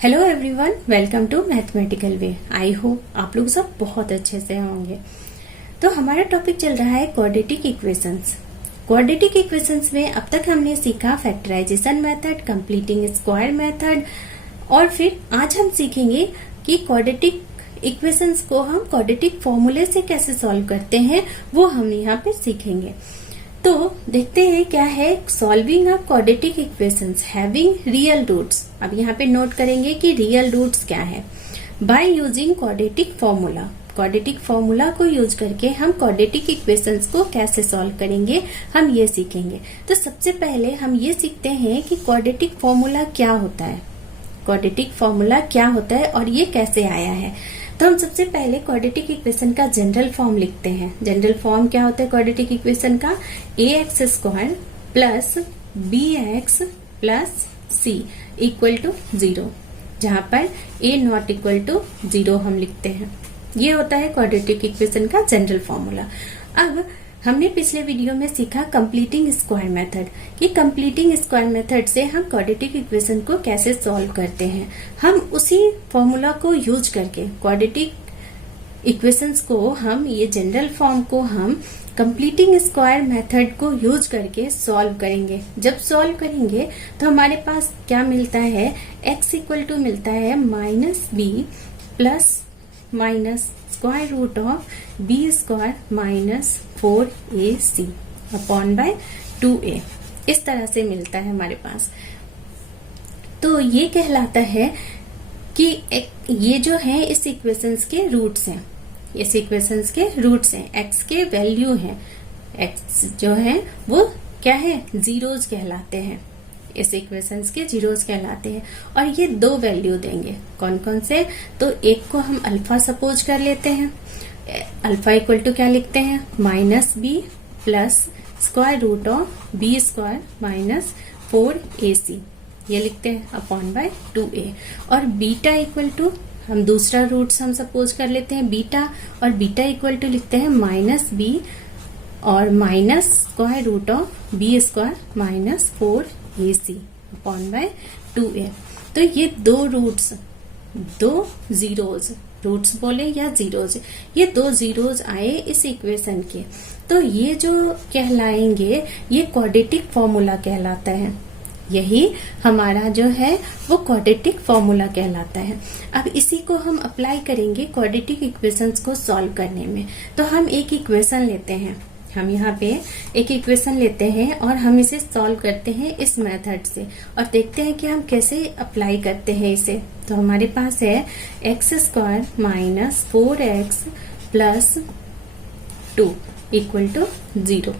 Hello everyone, welcome to mathematical way. I hope आप लोग सब बहुत अच्छे से होंगे। तो हमारा टॉपिक चल रहा है क्वाड्रेटिक इक्वेशंस। क्वाड्रेटिक इक्वेशंस में अब तक हमने सीखा factorisation method, completing square method, और फिर आज हम सीखेंगे कि क्वाड्रेटिक इक्वेशंस को हम क्वाड्रेटिक फॉर्मूले से कैसे सॉल्व करते हैं, वो हम यहाँ पे सीखेंगे। तो देखते हैं क्या है solving a quadratic equations having real roots. अब यहाँ पे नोट करेंगे कि रियल रूट्स क्या है। By using quadratic formula, quadratic formula को यूज करके हम क्वाड्रेटिक इक्वेशंस को कैसे सॉल्व करेंगे, हम ये सीखेंगे। तो सबसे पहले हम ये सीखते हैं कि क्वाड्रेटिक फॉर्मूला क्या होता है, क्वाड्रेटिक फॉर्मूला क्या होता है और ये कैसे आया है। तो हम सबसे पहले क्वाड्रेटिक इक्वेशन का जनरल फॉर्म लिखते हैं। जनरल फॉर्म क्या होता है क्वाड्रेटिक इक्वेशन का? ax square plus bx plus c equal to 0, जहां पर a नॉट इक्वल टू 0 हम लिखते हैं। ये होता है क्वाड्रेटिक इक्वेशन का जनरल फॉर्मूला। अब हमने पिछले वीडियो में सीखा कंप्लीटिंग स्क्वायर मेथड, कि कंप्लीटिंग स्क्वायर मेथड से हम क्वाड्रेटिक इक्वेशन को कैसे सॉल्व करते हैं। हम उसी फॉर्मूला को यूज करके क्वाड्रेटिक इक्वेशंस को हम ये जनरल फॉर्म को हम कंप्लीटिंग स्क्वायर मेथड को यूज करके सॉल्व करेंगे। जब सॉल्व करेंगे तो हमारे पास क्या मिलता है, x इक्वल टू मिलता है -b plus minus square root of b square minus 4ac upon by 2a। इस तरह से मिलता है हमारे पास। तो ये कहलाता है कि ये जो है इस इक्वेशंस के रूट्स हैं, इस इक्वेशंस के रूट्स हैं, x के वैल्यू हैं। x जो है वो क्या है, जीरोज कहलाते हैं। इस इक्वेशंस के जीरोस कहलाते हैं। और ये दो वैल्यू देंगे, कौन कौन से? तो एक को हम अल्फा सपोज कर लेते हैं। अल्फा इक्वल टू क्या लिखते हैं, -b plus square root of b square minus 4ac, ये लिखते हैं अपॉन बाय 2a। और बीटा इक्वल टू हम दूसरा रूट्स हम सपोज कर लेते हैं बीटा, और बीटा इक्वल टू लिखते हैं -b और minus square root of b square minus 4ac upon by 2a। तो ये दो रूट्स, दो जीरोज, रूट्स बोले या जीरोज, ये दो जीरोज आए इस इक्वेशन के। तो ये जो कहलाएंगे ये क्वाड्रेटिक फॉर्मूला कहलाता है। यही हमारा जो है वो क्वाड्रेटिक फॉर्मूला कहलाता है। अब इसी को हम अप्लाई करेंगे क्वाड्रेटिक इक्वेशंस को सॉल्व करने में। तो हम एक इक्वेशन लेते हैं, हम यहाँ पे एक इक्वेशन लेते हैं और हम इसे सॉल्व करते हैं इस मेथड से, और देखते हैं कि हम कैसे अप्लाई करते हैं इसे। तो हमारे पास है x square minus 4x plus 2 equal to 0।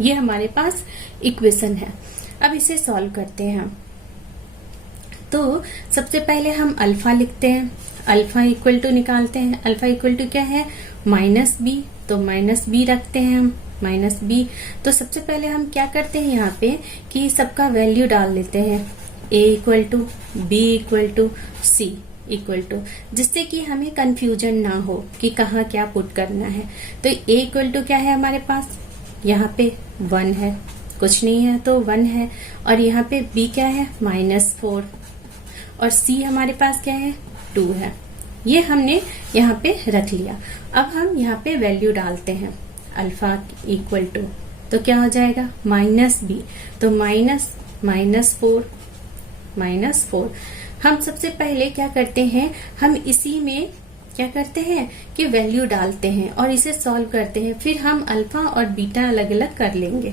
ये हमारे पास इक्वेशन है। अब इसे सॉल्व करते हैं हम। तो सबसे पहले हम अल्फा लिखते हैं, अल्फा इक्वल टू निकालते हैं। अल्फा इक्वल टू क्या है, -b, तो -b रखते हैं हम, -b। तो सबसे पहले हम क्या करते हैं यहाँ पे कि सबका वैल्यू डाल देते हैं, a equal to b equal to c equal to, जिससे कि हमें कंफ्यूजन ना हो कि कहाँ क्या पुट करना है। तो a इक्वल टू क्या है हमारे पास, यहाँ पे 1 है, कुछ नहीं है तो 1 है, और यहाँ पे b क्या है -4, और c हमारे पास क्या है 2 है। ये हमने यहाँ पे रख लिया। अब हम यहाँ पे वैल्यू डालते हैं, अल्फा इक्वल टू, तो क्या हो जाएगा -b, तो -4 हम सबसे पहले क्या करते हैं, हम इसी में क्या करते हैं कि वैल्यू डालते हैं और इसे सॉल्व करते हैं। फिर हम अल्फा और बीटा अलग अलग कर लेंगे।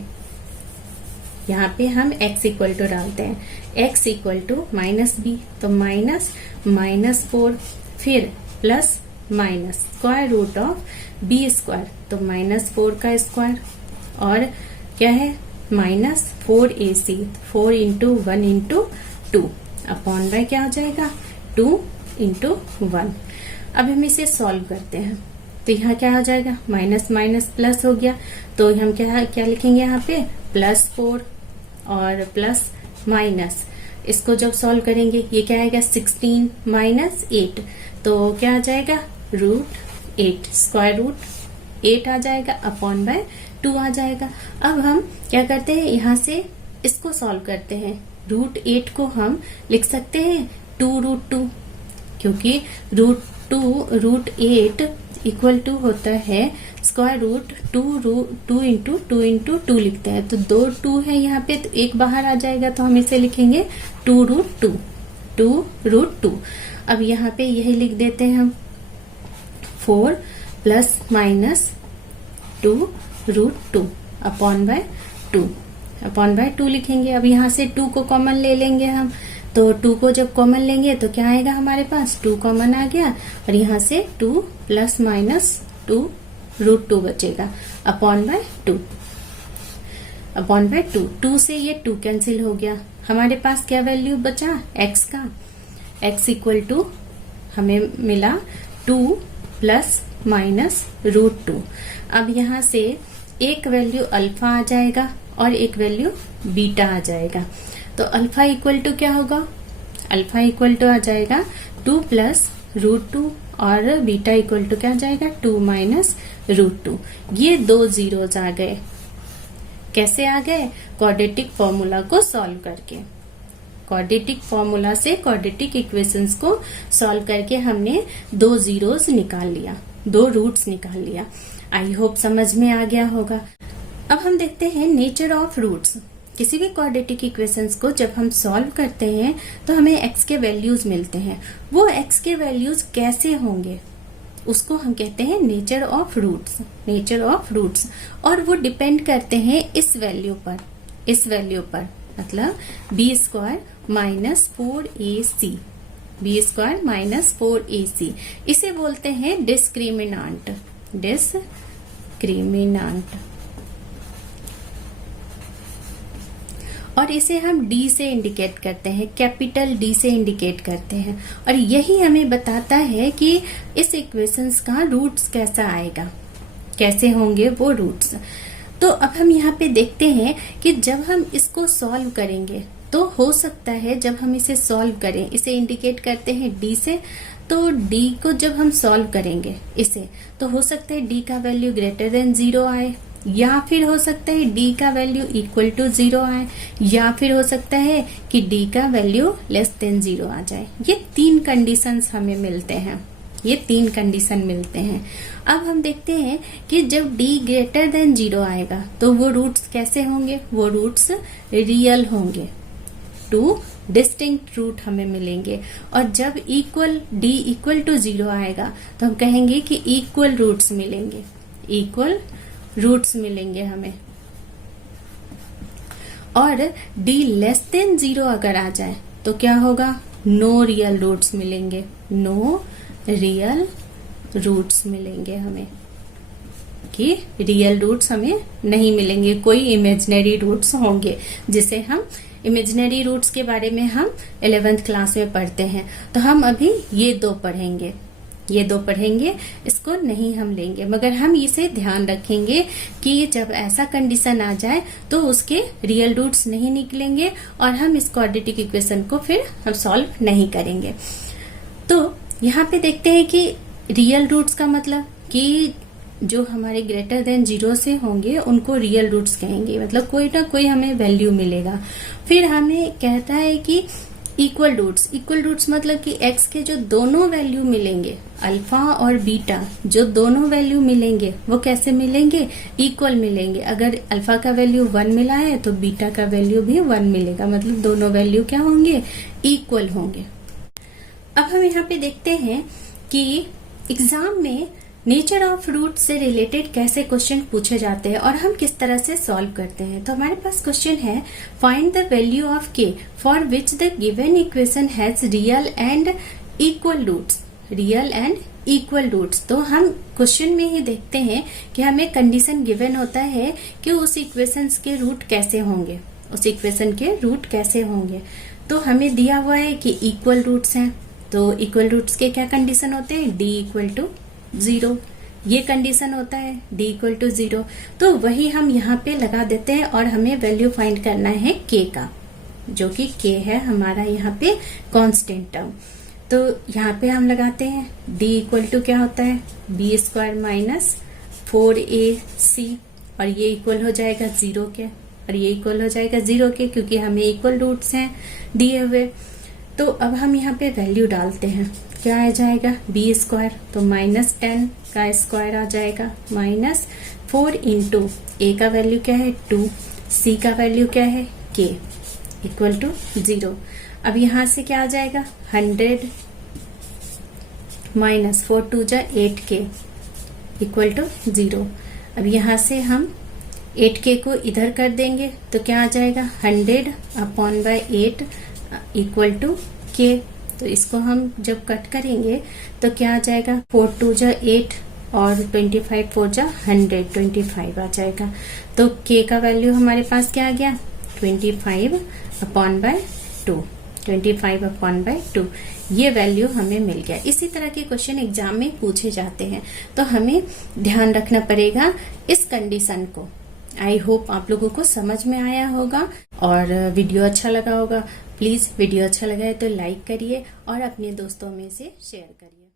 यहाँ पे हम x इक्वल टू डालते हैं, x इक्वल टू -b, तो -4, फिर plus minus square root of b square, तो -4 का स्क्वायर, और क्या है -4ac, 4 into 1 into 2 upon bye क्या हो जाएगा 2 इंटू 1। अब हम इसे सॉल्व करते हैं। तो यहाँ क्या हो जाएगा, माइनस माइनस प्लस हो गया, तो हम क्या लिखेंगे यहाँ पे +4 और प्लस माइनस, इसको जब सॉल्व करेंगे ये क्या आएगा 16 माइनस 8, तो क्या आ जाएगा √8, स्क्वायर रूट 8 आ जाएगा अपॉन बाय 2 आ जाएगा। अब हम क्या करते हैं, यहाँ से इसको सॉल्व करते हैं। √8 को हम लिख सकते हैं 2√2, क्योंकि √8 इक्वल टू होता है स्क्वायर रूट 2 इंटू 2 लिखते हैं, तो 2 2 है यहाँ पे, तो एक बाहर आ जाएगा, तो हम इसे लिखेंगे 2√2। अब यहाँ पे यही लिख देते हैं हम 4 प्लस माइनस 2√2 अपॉन बाय 2 लिखेंगे। अब यहाँ से 2 को कॉमन ले लेंगे हम, तो 2 को जब कॉमन लेंगे तो क्या आएगा हमारे पास, 2 कॉमन आ गया, और यहाँ से 2 प्लस माइनस 2√2 बचेगा अपॉन बाय 2 से ये 2 कैंसिल हो गया। हमारे पास क्या वैल्यू बचा x का, x इक्वल टू हमें मिला 2 प्लस माइनस √2। अब यहाँ से एक वैल्यू अल्फा आ जाएगा और एक वैल्यू बीटा आ जाएगा, तो अल्फा इक्वल टू क्या होगा, अल्फा इक्वल टू आ जाएगा 2 प्लस √2 और बीटा इक्वल टू क्या आ जाएगा 2 माइनस √2। ये 2 जीरोज आ गए। कैसे आ गए, क्वाड्रेटिक फॉर्मूला को सॉल्व करके। क्वाड्रेटिक फॉर्मूला से क्वाड्रेटिक इक्वेशंस को सॉल्व करके हमने 2 जीरोज निकाल लिया, 2 रूट्स निकाल लिया। आई होप समझ में आ गया होगा। अब हम देखते हैं नेचर ऑफ रूट्स। किसी भी क्वाड्रेटिक इक्वेशंस को जब हम सॉल्व करते हैं तो हमें x के वैल्यूज मिलते हैं। वो x के वैल्यूज कैसे होंगे उसको हम कहते हैं नेचर ऑफ रूट्स। और वो डिपेंड करते हैं इस वैल्यू पर, मतलब b² minus 4ac, b² minus 4ac। इसे बोलते हैं डिस्क्रिमिनांट। और इसे हम D से इंडिकेट करते हैं, कैपिटल D से इंडिकेट करते हैं, और यही हमें बताता है कि इस इक्वेशंस का रूट्स कैसा आएगा, कैसे होंगे वो रूट्स। तो अब हम यहाँ पे देखते हैं कि जब हम इसको सॉल्व करेंगे तो हो सकता है जब हम इसे सॉल्व करें, इसे इंडिकेट करते हैं D से, तो D को जब हम सॉल्व करेंगे इसे, तो हो सकता है D का वैल्यू ग्रेटर देन 0 आए, या फिर हो सकता है D का वैल्यू इक्वल टू 0 आए, या फिर हो सकता है कि D का वैल्यू लेस देन 0 आ जाए। ये 3 कंडीशंस हमें मिलते हैं, अब हम देखते हैं कि जब D ग्रेटर देन 0 आएगा तो वो रूट्स कैसे होंगे, वो रूट्स रियल होंगे, 2 डिस्टिंक्ट रूट हमें मिलेंगे। और जब D इक्वल टू 0 आएगा तो हम कहेंगे कि इक्वल रूट्स मिलेंगे हमें। और D लेस देन 0 अगर आ जाए तो क्या होगा, नो रियल रूट्स मिलेंगे हमें, कि रियल रूट्स हमें नहीं मिलेंगे, कोई इमेजिनरी रूट्स होंगे, जिसे हम इमेजिनरी रूट्स के बारे में हम 11th क्लास में पढ़ते हैं। तो हम अभी ये दो पढ़ेंगे, इसको नहीं हम लेंगे, मगर हम इसे ध्यान रखेंगे कि जब ऐसा कंडीशन आ जाए तो उसके रियल रूट्स नहीं निकलेंगे और हम इस क्वाड्रेटिक इक्वेशन को फिर हम सॉल्व नहीं करेंगे। तो यहाँ पे देखते हैं कि रियल रूट्स का मतलब कि जो हमारे ग्रेटर देन 0 से होंगे उनको रियल रूट्स कहेंगे, मतलब कोई ना कोई हमें वैल्यू मिलेगा। फिर हमें कहता है कि इक्वल रूट्स मतलब कि x के जो दोनों वैल्यू मिलेंगे, अल्फा और बीटा, जो दोनों वैल्यू मिलेंगे वो कैसे मिलेंगे, इक्वल मिलेंगे। अगर अल्फा का वैल्यू 1 मिला है तो बीटा का वैल्यू भी 1 मिलेगा, मतलब दोनों वैल्यू क्या होंगे, इक्वल होंगे। अब हम यहाँ पे देखते हैं कि एग्जाम में नेचर ऑफ रूट से रिलेटेड कैसे क्वेश्चन पूछे जाते हैं और हम किस तरह से सॉल्व करते हैं। तो हमारे पास क्वेश्चन है, find the value of k for which the given equation has real and equal roots. तो हम क्वेश्चन में ही देखते हैं कि हमें कंडीशन गिवन होता है कि उस इक्वेशन के रूट कैसे होंगे, तो हमें दिया हुआ है कि इक्वल रूट्स हैं। तो इक्वल रूट्स के क्या कंडीशन होते हैं, d इक्वल टू 0, ये कंडीशन होता है d इक्वल टू 0। तो वही हम यहाँ पे लगा देते हैं और हमें वैल्यू फाइंड करना है k का, जो कि k है हमारा यहाँ पे कांस्टेंट टर्म। तो यहाँ पे हम लगाते हैं d इक्वल टू क्या होता है, b² माइनस 4ac, और ये इक्वल हो जाएगा 0 के, और ये इक्वल हो जाएगा 0 के, क्योंकि हमें इक्वल रूट्स हैं दिए हुए। तो अब हम यहाँ पे वैल्यू डालते हैं, क्या आ जाएगा बी स्क्वायर, तो -10 का स्क्वायर आ जाएगा -4 इंटू ए का वैल्यू क्या है 2, सी का वैल्यू क्या है के इक्वल टू 0। अब यहाँ से क्या आ जाएगा 100 -4 2 जा 8k इक्वल टू 0। अब यहाँ से हम 8k को इधर कर देंगे तो क्या आ जाएगा 100/8 इक्वल टू k। तो इसको हम जब कट करेंगे तो क्या आ जाएगा 4 2 जा 8 और 25 4 जा 125 आ जाएगा। तो k का वैल्यू हमारे पास क्या आ गया 25/2 ये वैल्यू हमें मिल गया। इसी तरह के क्वेश्चन एग्जाम में पूछे जाते हैं, तो हमें ध्यान रखना पड़ेगा इस कंडीशन को। आई होप आप लोगों को समझ में आया होगा और वीडियो अच्छा लगा होगा। प्लीज वीडियो अच्छा लगा है तो लाइक करिए और अपने दोस्तों में से शेयर करिए।